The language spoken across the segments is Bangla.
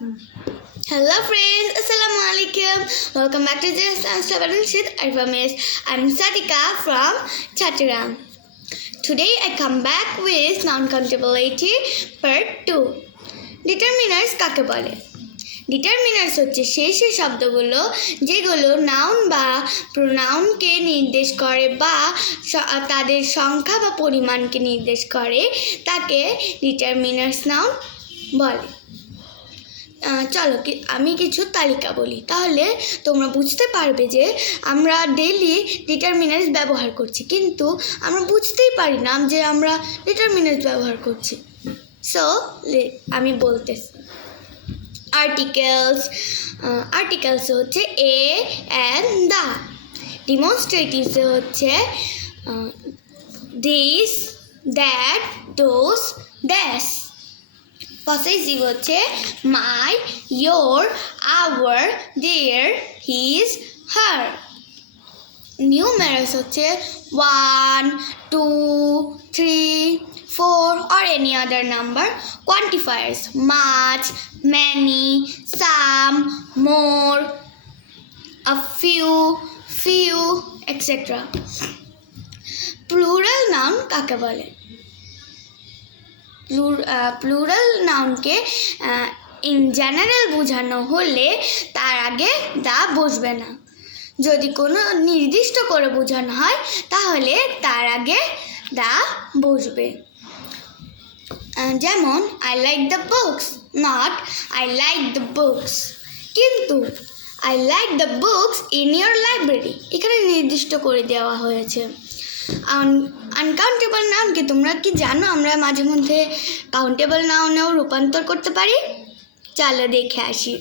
Hello friends, Assalamu alaikum. Welcome back to Just Dance with Arfa Miss. I'm Sadika from Chattogram. Today I come back with non-countability part 2. Determiners কাকে বলে? ডিটারমিনার্স হচ্ছে সেই শব্দগুলো যেগুলো নাউন বা প্রোনাউনকে নির্দেশ করে বা তাদের সংখ্যা বা পরিমাণকে নির্দেশ করে, তাকে ডিটারমিনার্স নাউন বলে। চলো আমি কিছু তালিকা বলি, তাহলে তোমরা বুঝতে পারবে যে আমরা ডেইলি ডিটারমিনার্স ব্যবহার করছি, কিন্তু আমরা বুঝতেই পারি না যে আমরা ডিটারমিনার্স ব্যবহার করছি। সো আমি বলতেছি। আর্টিকেলস হচ্ছে এ অ্যান্ড দ্য। ডিমনস্ট্রেটিভস হচ্ছে this, that, those, these. Possessive হচ্ছে my, your, our, their, his, her. Numerous হচ্ছে 1, 2, 3, 4 or any other number. Quantifiers much, many, some, more, a few, etc. Plural noun কাকে বলে? প্লুরাল নাউনকে ইন জেনারেল বোঝানো হলে তার আগে দা বসবে না। যদি কোনো নির্দিষ্ট করে বোঝানো হয় তাহলে তার আগে দা বসবে। যেমন I like the books, not I like the books. কিন্তু I like the books in your library, এখানে নির্দিষ্ট করে দেওয়া হয়েছে। আনকাউন্টেবল নাউনকে তোমরা কি জানো আমরা মাঝে মধ্যে কাউন্টেবল নাউনেও রূপান্তর করতে পারি? চলো দেখে আসি।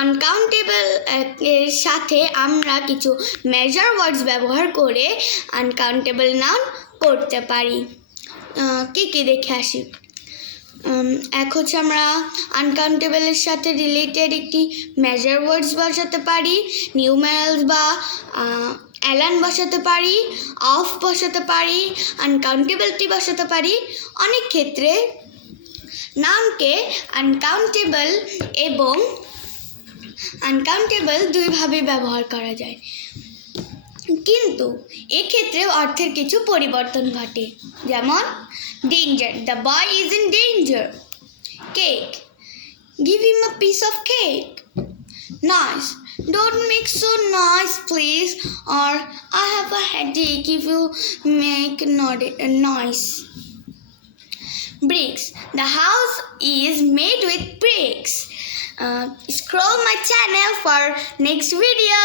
আনকাউন্টেবল এর সাথে আমরা কিছু মেজার ওয়ার্ডস ব্যবহার করে আনকাউন্টেবল নাউন করতে পারি। কি দেখে আসি। এক হচ্ছে আমরা আনকাউন্টেবলের সাথে রিলেটেড একটি মেজার ওয়ার্ডস বসাতে পারি, নিউমেরালস বা অ্যালান বসাতে পারি, অফ বসাতে পারি, আনকাউন্টেবলটি বসাতে পারি। অনেক ক্ষেত্রে নাউনকে আনকাউন্টেবল এবং আনকাউন্টেবল দুইভাবে ব্যবহার করা যায়, কিন্তু এক্ষেত্রে অর্থের কিছু পরিবর্তন ঘটে। যেমন danger, the boy is in danger. Cake, give him a piece of cake. Noise, don't make so noise please, or I have a headache if you make noise. Bricks, the house is made with bricks. Scroll my channel for next video.